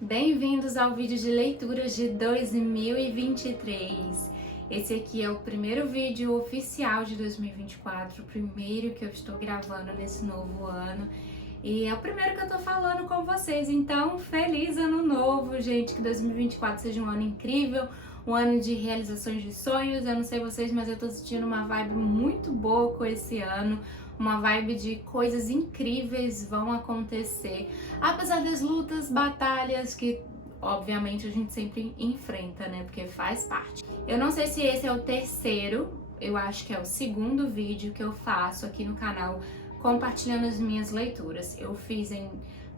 Bem-vindos ao vídeo de leituras de 2023. Esse aqui é o primeiro vídeo oficial de 2024, o primeiro que eu estou gravando nesse novo ano. E é o primeiro que eu tô falando com vocês, então feliz ano novo, gente, que 2024 seja um ano incrível, um ano de realizações de sonhos. Eu não sei vocês, mas eu tô sentindo uma vibe muito boa com esse ano, uma vibe de coisas incríveis vão acontecer, apesar das lutas, batalhas que obviamente a gente sempre enfrenta, né, porque faz parte. Eu não sei se esse é o terceiro, eu acho que é o segundo vídeo que eu faço aqui no canal compartilhando as minhas leituras. Eu fiz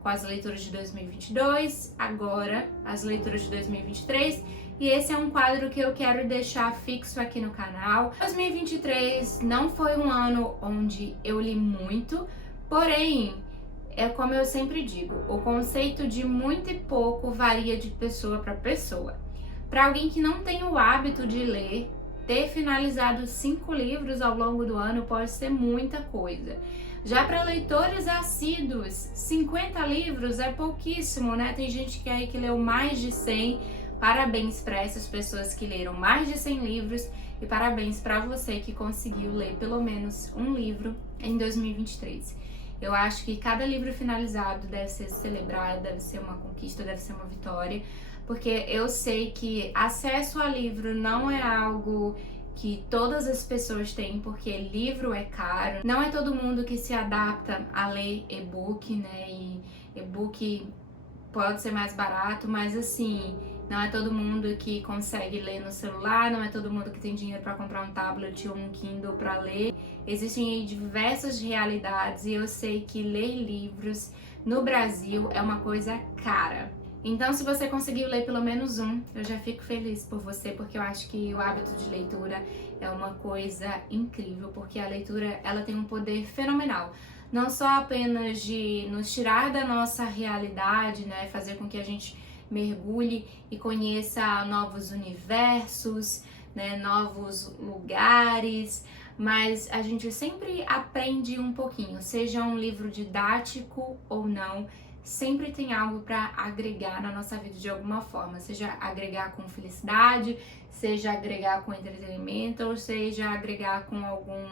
com as leituras de 2022, agora as leituras de 2023, e esse é um quadro que eu quero deixar fixo aqui no canal. 2023 não foi um ano onde eu li muito, porém, é como eu sempre digo, o conceito de muito e pouco varia de pessoa para pessoa. Para alguém que não tem o hábito de ler, ter finalizado 5 livros ao longo do ano pode ser muita coisa. Já para leitores assíduos, 50 livros é pouquíssimo, né? Tem gente que aí que leu mais de 100. Parabéns para essas pessoas que leram mais de 100 livros e parabéns para você que conseguiu ler pelo menos um livro em 2023. Eu acho que cada livro finalizado deve ser celebrado, deve ser uma conquista, deve ser uma vitória, porque eu sei que acesso a livro não é algo que todas as pessoas têm, porque livro é caro. Não é todo mundo que se adapta a ler e-book, né? E e-book pode ser mais barato, mas assim, não é todo mundo que consegue ler no celular, não é todo mundo que tem dinheiro para comprar um tablet ou um Kindle para ler. Existem aí diversas realidades e eu sei que ler livros no Brasil é uma coisa cara. Então, se você conseguiu ler pelo menos um, eu já fico feliz por você, porque eu acho que o hábito de leitura é uma coisa incrível, porque a leitura, ela tem um poder fenomenal. Não só apenas de nos tirar da nossa realidade, né, fazer com que a gente mergulhe e conheça novos universos, né, novos lugares, mas a gente sempre aprende um pouquinho, seja um livro didático ou não. Sempre tem algo para agregar na nossa vida de alguma forma, seja agregar com felicidade, seja agregar com entretenimento, ou seja agregar com algum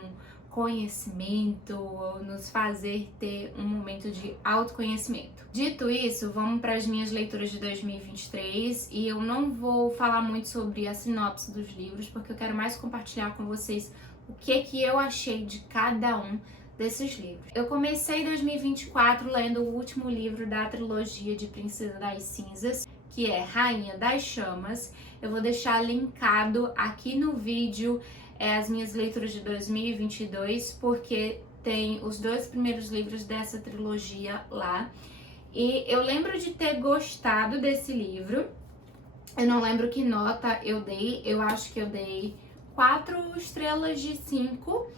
conhecimento, ou nos fazer ter um momento de autoconhecimento. Dito isso, vamos para as minhas leituras de 2023 e eu não vou falar muito sobre a sinopse dos livros, porque eu quero mais compartilhar com vocês o que eu achei de cada um desses livros. Eu comecei 2024 lendo o último livro da trilogia de Princesa das Cinzas, que é Rainha das Chamas. Eu vou deixar linkado aqui no vídeo as minhas leituras de 2022, porque tem os 2 primeiros livros dessa trilogia lá. E eu lembro de ter gostado desse livro. Eu não lembro que nota eu dei, eu acho que eu dei 4 estrelas de 5.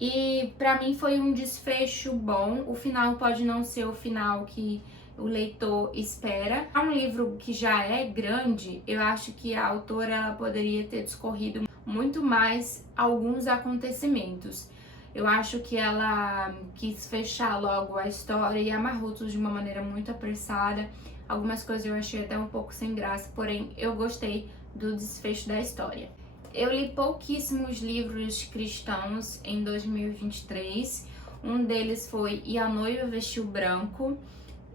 E pra mim foi um desfecho bom. O final pode não ser o final que o leitor espera. É um livro que já é grande, eu acho que a autora ela poderia ter discorrido muito mais alguns acontecimentos. Eu acho que ela quis fechar logo a história e amarrou tudo de uma maneira muito apressada. Algumas coisas eu achei até um pouco sem graça, porém eu gostei do desfecho da história. Eu li pouquíssimos livros cristãos em 2023. Um deles foi E a Noiva Vestiu Branco.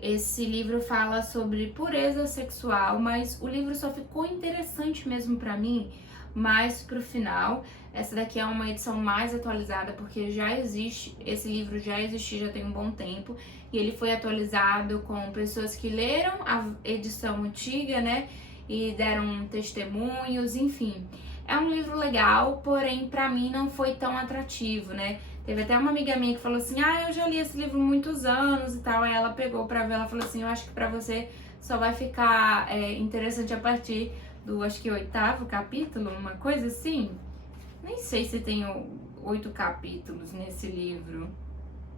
Esse livro fala sobre pureza sexual, mas o livro só ficou interessante mesmo pra mim mais pro final. Essa daqui é uma edição mais atualizada, porque já existe, esse livro já existe já tem um bom tempo, e ele foi atualizado com pessoas que leram a edição antiga, né, e deram testemunhos, enfim. É um livro legal, porém pra mim não foi tão atrativo, né? Teve até uma amiga minha que falou assim, eu já li esse livro há muitos anos e tal, aí ela pegou pra ver, ela falou assim, eu acho que pra você só vai ficar interessante a partir do, acho que 8º capítulo, uma coisa assim. Nem sei se tem 8 capítulos nesse livro.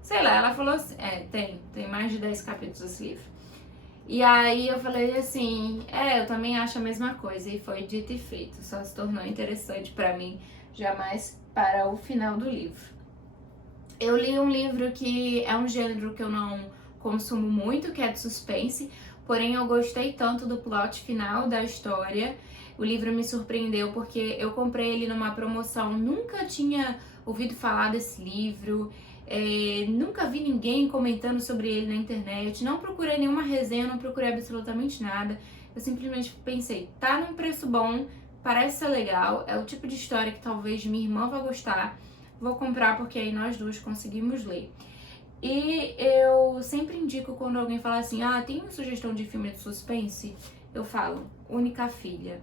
Sei lá, ela falou assim, tem mais de 10 capítulos esse livro. E aí eu falei assim, eu também acho a mesma coisa, e foi dito e feito, só se tornou interessante pra mim, jamais para o final do livro. Eu li um livro que é um gênero que eu não consumo muito, que é de suspense, porém eu gostei tanto do plot final da história. O livro me surpreendeu porque eu comprei ele numa promoção, nunca tinha ouvido falar desse livro, nunca vi ninguém comentando sobre ele na internet, não procurei nenhuma resenha, não procurei absolutamente nada. Eu simplesmente pensei, tá num preço bom, parece ser legal, é o tipo de história que talvez minha irmã vá gostar, vou comprar porque aí nós duas conseguimos ler. E eu sempre indico quando alguém fala assim, tem uma sugestão de filme de suspense? Eu falo, Única Filha.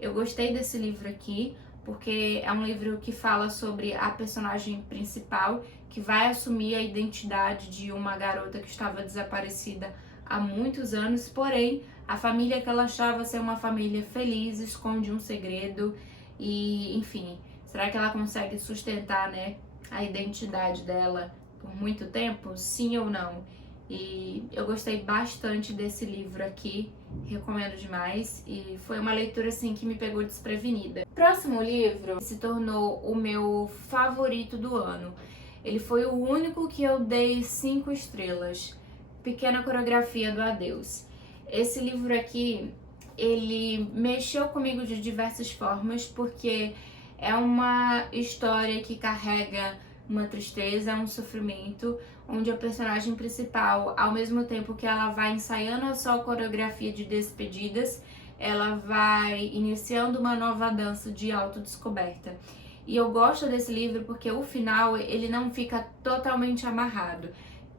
Eu gostei desse livro aqui, porque é um livro que fala sobre a personagem principal, que vai assumir a identidade de uma garota que estava desaparecida há muitos anos, porém, a família que ela achava ser uma família feliz esconde um segredo e, enfim, será que ela consegue sustentar, né, a identidade dela por muito tempo? Sim ou não? E eu gostei bastante desse livro aqui, recomendo demais, e foi uma leitura assim que me pegou desprevenida. Próximo livro se tornou o meu favorito do ano. Ele foi o único que eu dei 5 estrelas. Pequena Coreografia do Adeus. Esse livro aqui, ele mexeu comigo de diversas formas, porque é uma história que carrega uma tristeza, um sofrimento, onde a personagem principal, ao mesmo tempo que ela vai ensaiando a sua coreografia de despedidas, ela vai iniciando uma nova dança de autodescoberta. E eu gosto desse livro porque o final, ele não fica totalmente amarrado.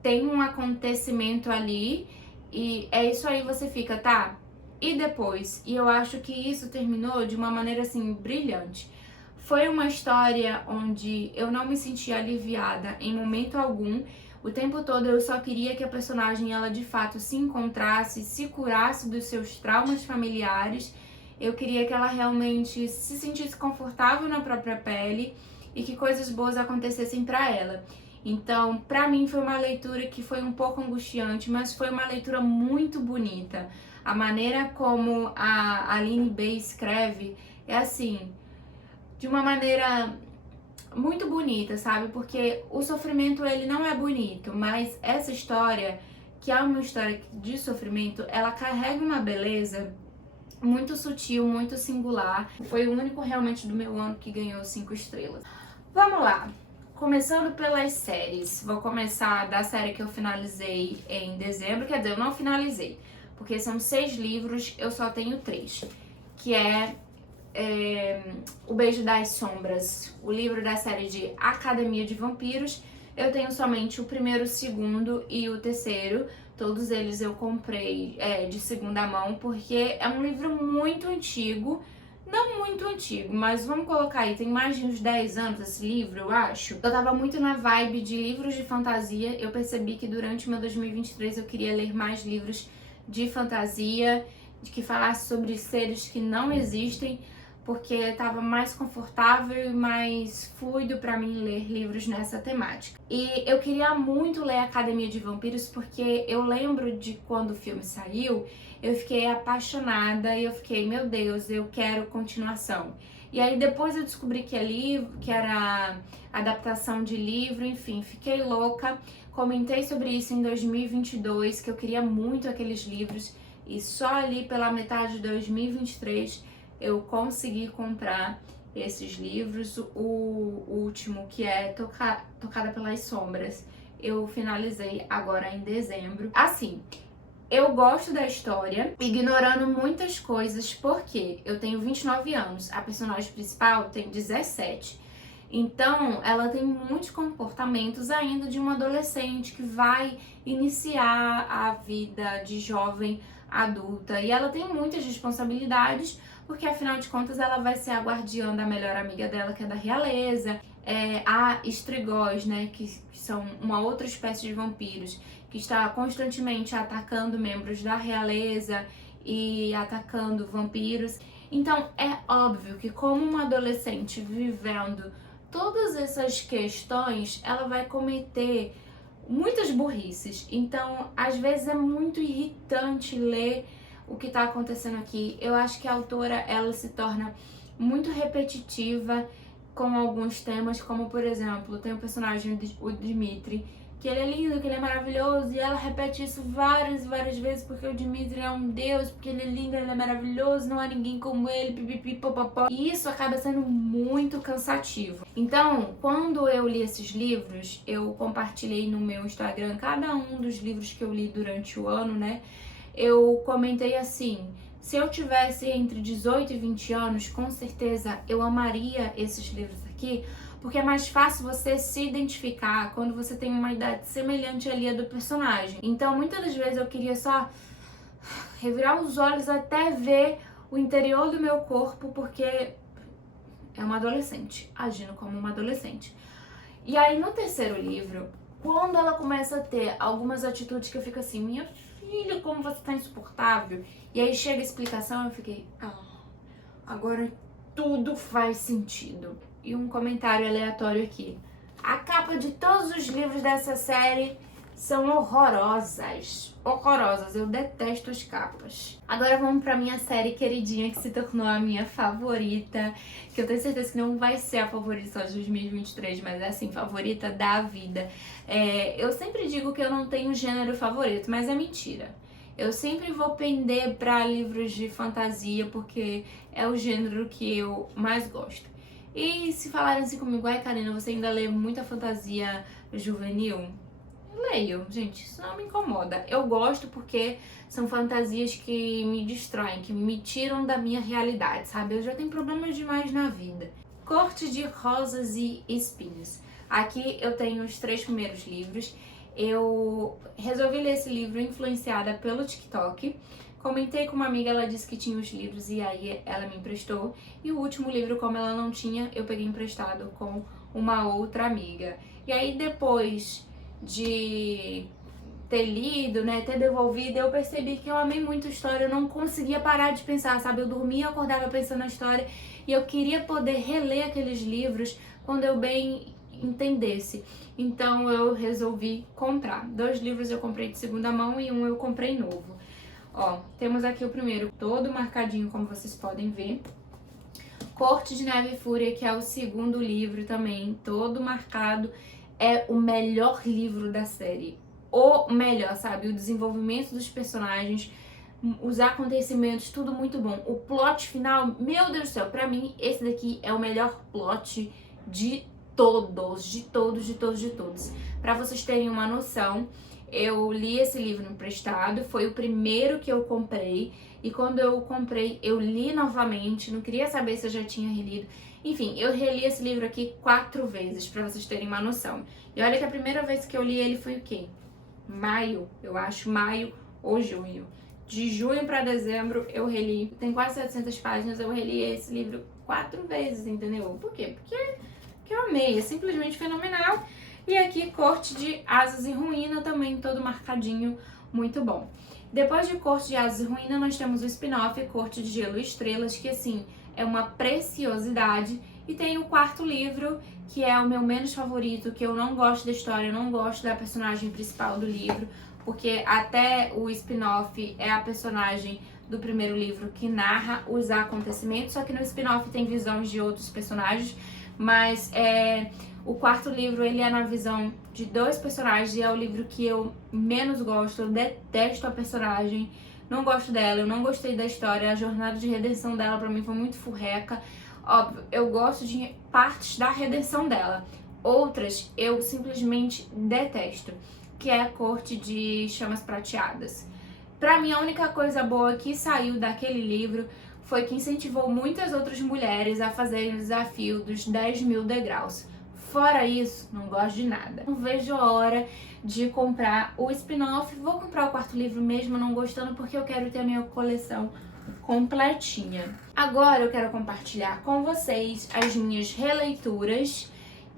Tem um acontecimento ali e é isso aí, você fica, tá? E depois? E eu acho que isso terminou de uma maneira assim brilhante. Foi uma história onde eu não me senti aliviada em momento algum. O tempo todo eu só queria que a personagem, ela de fato se encontrasse, se curasse dos seus traumas familiares. Eu queria que ela realmente se sentisse confortável na própria pele e que coisas boas acontecessem para ela. Então, para mim foi uma leitura que foi um pouco angustiante, mas foi uma leitura muito bonita. A maneira como a Aline B escreve é assim, de uma maneira muito bonita, sabe? Porque o sofrimento, ele não é bonito, mas essa história, que é uma história de sofrimento, ela carrega uma beleza muito sutil, muito singular. Foi o único realmente do meu ano que ganhou 5 estrelas. Vamos lá. Começando pelas séries. Vou começar da série que eu finalizei em dezembro. Quer dizer, eu não finalizei, porque são 6 livros, eu só tenho 3. Que é O Beijo das Sombras, o livro da série de Academia de Vampiros. Eu tenho somente o primeiro, o segundo e o terceiro. Todos eles eu comprei de segunda mão, porque é um livro muito antigo. Não muito antigo, mas vamos colocar aí, tem mais de uns 10 anos esse livro, eu acho. Eu tava muito na vibe de livros de fantasia. Eu percebi que durante o meu 2023 eu queria ler mais livros de fantasia, de que falasse sobre seres que não existem, porque estava mais confortável e mais fluido para mim ler livros nessa temática. E eu queria muito ler Academia de Vampiros, porque eu lembro de quando o filme saiu, eu fiquei apaixonada e eu fiquei, meu Deus, eu quero continuação. E aí depois eu descobri que é livro, que era adaptação de livro, enfim, fiquei louca. Comentei sobre isso em 2022, que eu queria muito aqueles livros, e só ali pela metade de 2023 eu consegui comprar esses livros. O último, que é Tocada pelas Sombras, eu finalizei agora em dezembro. Assim, eu gosto da história, ignorando muitas coisas, porque eu tenho 29 anos, a personagem principal tem 17. Então, ela tem muitos comportamentos ainda de uma adolescente que vai iniciar a vida de jovem adulta. E ela tem muitas responsabilidades, porque afinal de contas ela vai ser a guardiã da melhor amiga dela, que é da realeza. Há estrigóis, né, que são uma outra espécie de vampiros, que está constantemente atacando membros da realeza e atacando vampiros. Então é óbvio que, como uma adolescente vivendo todas essas questões, ela vai cometer muitas burrices. Então, às vezes é muito irritante ler o que está acontecendo aqui. Eu acho que a autora, ela se torna muito repetitiva com alguns temas, como por exemplo, tem o personagem, o Dmitri, que ele é lindo, que ele é maravilhoso, e ela repete isso várias e várias vezes, porque o Dmitry é um deus, porque ele é lindo, ele é maravilhoso, não há ninguém como ele, pipipi, popopó. E isso acaba sendo muito cansativo. Então, quando eu li esses livros, eu compartilhei no meu Instagram cada um dos livros que eu li durante o ano, né? Eu comentei assim: se eu tivesse entre 18 e 20 anos, com certeza eu amaria esses livros aqui, porque é mais fácil você se identificar quando você tem uma idade semelhante ali à do personagem. Então, muitas das vezes eu queria só revirar os olhos até ver o interior do meu corpo, porque é uma adolescente, agindo como uma adolescente. E aí, no terceiro livro, quando ela começa a ter algumas atitudes que eu fico assim: minha filha, como você tá insuportável. E aí chega a explicação, eu fiquei: agora tudo faz sentido. E um comentário aleatório aqui: a capa de todos os livros dessa série são horrorosas. Horrorosas, eu detesto as capas. Agora vamos pra minha série queridinha, que se tornou a minha favorita, que eu tenho certeza que não vai ser a favorita só de 2023, mas é assim, favorita da vida. Eu sempre digo que eu não tenho gênero favorito, mas é mentira. Eu sempre vou pender pra livros de fantasia, porque é o gênero que eu mais gosto. E se falarem assim comigo: ai, Karina, você ainda lê muita fantasia juvenil? Eu leio, gente, isso não me incomoda. Eu gosto porque são fantasias que me distraem, que me tiram da minha realidade, sabe? Eu já tenho problemas demais na vida. Corte de Rosas e Espinhos. Aqui eu tenho os 3 primeiros livros. Eu resolvi ler esse livro influenciada pelo TikTok. Comentei com uma amiga, ela disse que tinha os livros e aí ela me emprestou. E o último livro, como ela não tinha, eu peguei emprestado com uma outra amiga. E aí depois de ter lido, né, ter devolvido, eu percebi que eu amei muito a história. Eu não conseguia parar de pensar, sabe? Eu dormia, acordava pensando na história e eu queria poder reler aqueles livros quando eu bem entendesse. Então eu resolvi comprar. 2 livros eu comprei de segunda mão e um eu comprei novo. Ó, temos aqui o primeiro, todo marcadinho, como vocês podem ver. Corte de Neve e Fúria, que é o segundo livro também, todo marcado. É o melhor livro da série. O melhor, sabe? O desenvolvimento dos personagens, os acontecimentos, tudo muito bom. O plot final, meu Deus do céu, pra mim, esse daqui é o melhor plot de todos, de todos, de todos, de todos. Pra vocês terem uma noção, eu li esse livro emprestado, foi o primeiro que eu comprei. E quando eu comprei, eu li novamente, não queria saber se eu já tinha relido. Enfim, eu reli esse livro aqui 4 vezes, pra vocês terem uma noção. E olha que a primeira vez que eu li ele foi o quê? Maio, eu acho, maio ou junho. De junho pra dezembro eu reli, tem quase 700 páginas, eu reli esse livro 4 vezes, entendeu? Por quê? Porque eu amei, é simplesmente fenomenal. E aqui, Corte de Asas e Ruína, também todo marcadinho, muito bom. Depois de Corte de Asas e Ruína, nós temos o spin-off Corte de Gelo e Estrelas, que assim, é uma preciosidade. E tem o 4º livro, que é o meu menos favorito, que eu não gosto da história, eu não gosto da personagem principal do livro, porque até o spin-off é a personagem do primeiro livro que narra os acontecimentos, só que no spin-off tem visões de outros personagens, mas o 4º livro, ele é na visão de 2 personagens e é o livro que eu menos gosto. Eu detesto a personagem, não gosto dela, eu não gostei da história, a jornada de redenção dela pra mim foi muito furreca. Óbvio, eu gosto de partes da redenção dela, outras eu simplesmente detesto, que é a Corte de Chamas Prateadas. Pra mim, a única coisa boa que saiu daquele livro foi que incentivou muitas outras mulheres a fazerem o desafio dos 10.000 degraus. Fora isso, não gosto de nada. Não vejo a hora de comprar o spin-off. Vou comprar o 4º livro mesmo não gostando, porque eu quero ter a minha coleção completinha. Agora eu quero compartilhar com vocês as minhas releituras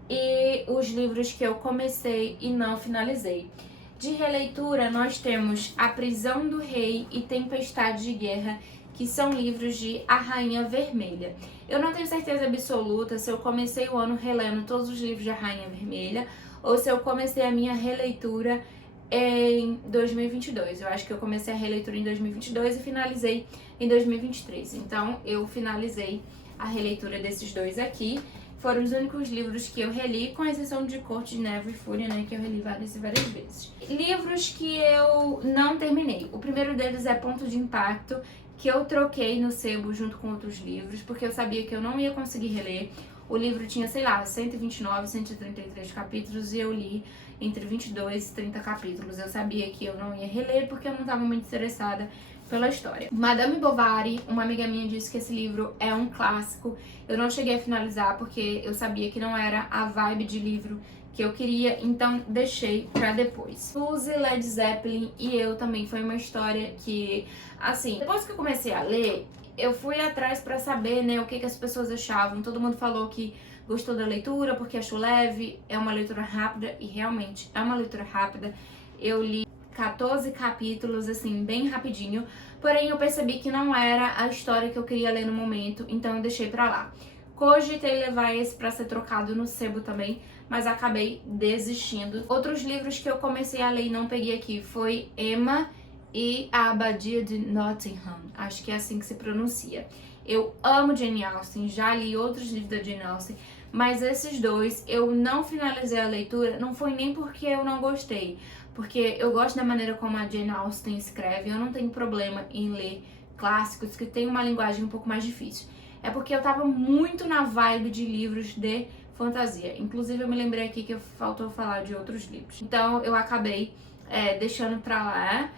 e os livros que eu comecei e não finalizei. De releitura, nós temos A Prisão do Rei e Tempestade de Guerra, que são livros de A Rainha Vermelha. Eu não tenho certeza absoluta se eu comecei o ano relendo todos os livros de A Rainha Vermelha ou se eu comecei a minha releitura em 2022. Eu acho que eu comecei a releitura em 2022 e finalizei em 2023. Então, eu finalizei a releitura desses 2 aqui. foram os únicos livros que eu reli, com exceção de Corte de Neve e Fúria, né, que eu reli várias e várias vezes. Livros que eu não terminei. O primeiro deles é Ponto de Impacto, que eu troquei no sebo junto com outros livros, porque eu sabia que eu não ia conseguir reler. O livro tinha, sei lá, 129, 133 capítulos e eu li entre 22 e 30 capítulos. Eu sabia que eu não ia reler porque eu não estava muito interessada pela história. Madame Bovary, uma amiga minha, disse que esse livro é um clássico. Eu não cheguei a finalizar porque eu sabia que não era a vibe de livro que eu queria, então deixei pra depois. Suzy, Led Zeppelin e eu também foi uma história que, assim, depois que eu comecei a ler, eu fui atrás pra saber, né, o que as pessoas achavam. Todo mundo falou que gostou da leitura porque achou leve, é uma leitura rápida e realmente é uma leitura rápida. Eu li 14 capítulos, assim, bem rapidinho, porém eu percebi que não era a história que eu queria ler no momento, então eu deixei pra lá. Cogitei levar esse pra ser trocado no sebo também, mas acabei desistindo. Outros livros que eu comecei a ler e não peguei aqui foi Emma e A Abadia de Nottingham, acho que é assim que se pronuncia. Eu amo Jane Austen, já li outros livros da Jane Austen, mas esses dois eu não finalizei a leitura, não foi nem porque eu não gostei, porque eu gosto da maneira como a Jane Austen escreve, eu não tenho problema em ler clássicos que tem uma linguagem um pouco mais difícil. É porque eu tava muito na vibe de livros de fantasia. Inclusive eu me lembrei aqui que faltou falar de outros livros. Então eu acabei deixando pra lá,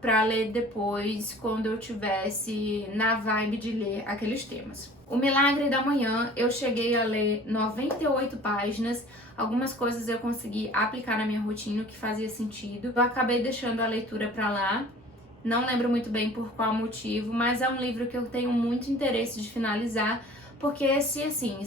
pra ler depois, quando eu tivesse na vibe de ler aqueles temas. O Milagre da Manhã, eu cheguei a ler 98 páginas, algumas coisas eu consegui aplicar na minha rotina, o que fazia sentido. Eu acabei deixando a leitura pra lá, não lembro muito bem por qual motivo, mas é um livro que eu tenho muito interesse de finalizar, porque se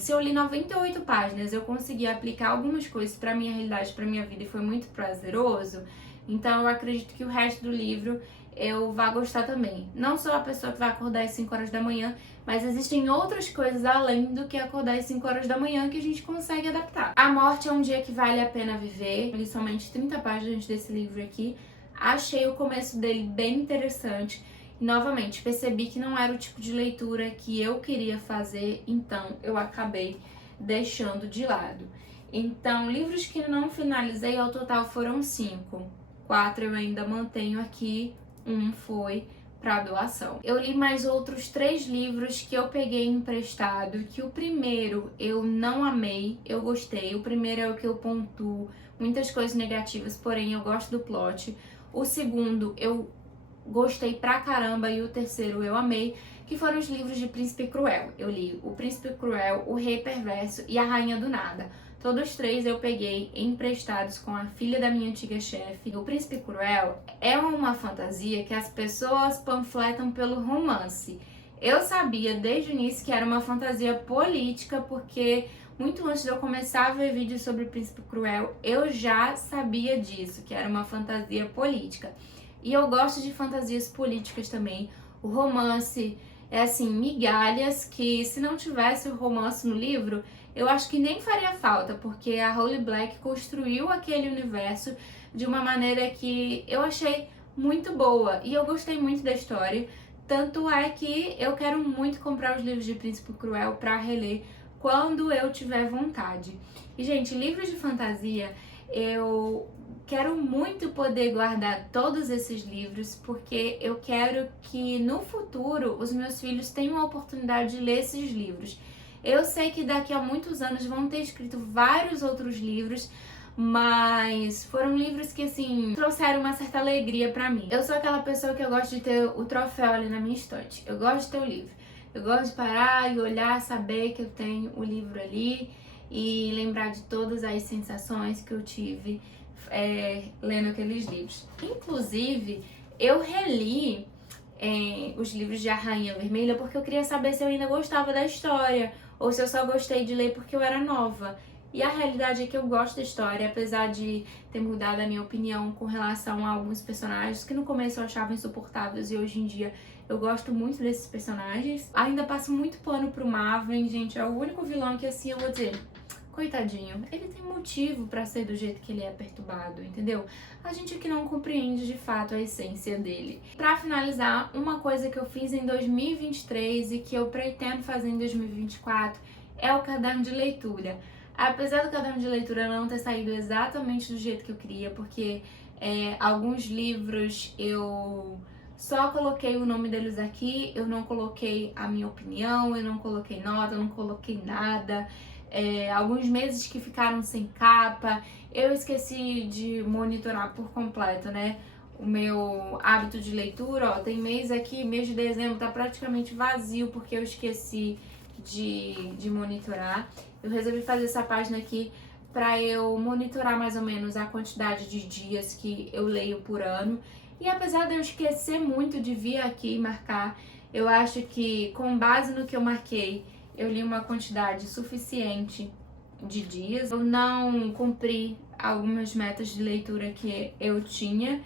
eu li 98 páginas, eu consegui aplicar algumas coisas pra minha realidade, pra minha vida e foi muito prazeroso, então eu acredito que o resto do livro eu vá gostar também. Não sou a pessoa que vai acordar às 5 horas da manhã, mas existem outras coisas além do que acordar às 5 horas da manhã que a gente consegue adaptar. A Morte é um Dia que Vale a Pena Viver. Eu li somente 30 páginas desse livro aqui. Achei o começo dele bem interessante. E, novamente, percebi que não era o tipo de leitura que eu queria fazer, então eu acabei deixando de lado. Então, livros que não finalizei ao total foram 5. 4 eu ainda mantenho aqui, 1 foi para doação. Eu li mais outros 3 livros que eu peguei emprestado, que o primeiro eu não amei, eu gostei. O primeiro é o que eu pontuo muitas coisas negativas, porém eu gosto do plot. O segundo eu gostei pra caramba e o terceiro eu amei, que foram os livros de Príncipe Cruel. Eu li O Príncipe Cruel, O Rei Perverso e A Rainha do Nada. Todos 3 eu peguei emprestados com a filha da minha antiga chefe. O Príncipe Cruel é uma fantasia que as pessoas panfletam pelo romance. Eu sabia desde o início que era uma fantasia política, porque muito antes de eu começar a ver vídeos sobre o Príncipe Cruel, eu já sabia disso, que era uma fantasia política. E eu gosto de fantasias políticas também. O romance é assim, migalhas que se não tivesse o romance no livro, eu acho que nem faria falta, porque a Holly Black construiu aquele universo de uma maneira que eu achei muito boa e eu gostei muito da história. Tanto é que eu quero muito comprar os livros de Príncipe Cruel para reler quando eu tiver vontade. E, gente, livros de fantasia, eu quero muito poder guardar todos esses livros, porque eu quero que no futuro os meus filhos tenham a oportunidade de ler esses livros. Eu sei que daqui a muitos anos vão ter escrito vários outros livros, mas foram livros que, assim, trouxeram uma certa alegria pra mim. Eu sou aquela pessoa que eu gosto de ter o troféu ali na minha estante. Eu gosto de ter o livro. Eu gosto de parar e olhar, saber que eu tenho o livro ali e lembrar de todas as sensações que eu tive lendo aqueles livros. Inclusive, eu reli os livros de A Rainha Vermelha porque eu queria saber se eu ainda gostava da história ou se eu só gostei de ler porque eu era nova. E a realidade é que eu gosto da história, apesar de ter mudado a minha opinião com relação a alguns personagens que no começo eu achava insuportáveis e hoje em dia eu gosto muito desses personagens. Ainda passo muito pano pro Marvin, gente, é o único vilão que, assim, eu vou dizer, coitadinho, ele tem motivo pra ser do jeito que ele é perturbado, entendeu? A gente que não compreende de fato a essência dele. Pra finalizar, uma coisa que eu fiz em 2023 e que eu pretendo fazer em 2024 é o caderno de leitura. Apesar do caderno de leitura não ter saído exatamente do jeito que eu queria, porque alguns livros eu só coloquei o nome deles aqui, eu não coloquei a minha opinião, eu não coloquei nota, eu não coloquei nada. Alguns meses que ficaram sem capa, eu esqueci de monitorar por completo, né? O meu hábito de leitura, ó, tem mês aqui, mês de dezembro tá praticamente vazio porque eu esqueci de monitorar. Eu resolvi fazer essa página aqui para eu monitorar mais ou menos a quantidade de dias que eu leio por ano. E apesar de eu esquecer muito de vir aqui e marcar, eu acho que com base no que eu marquei, eu li uma quantidade suficiente de dias. Eu não cumpri algumas metas de leitura que eu tinha,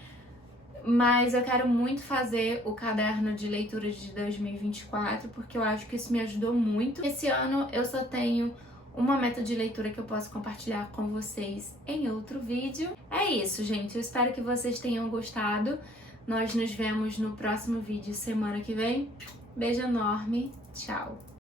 mas eu quero muito fazer o caderno de leitura de 2024, porque eu acho que isso me ajudou muito. Esse ano eu só tenho uma meta de leitura que eu posso compartilhar com vocês em outro vídeo. É isso, gente. Eu espero que vocês tenham gostado. Nós nos vemos no próximo vídeo semana que vem. Beijo enorme. Tchau!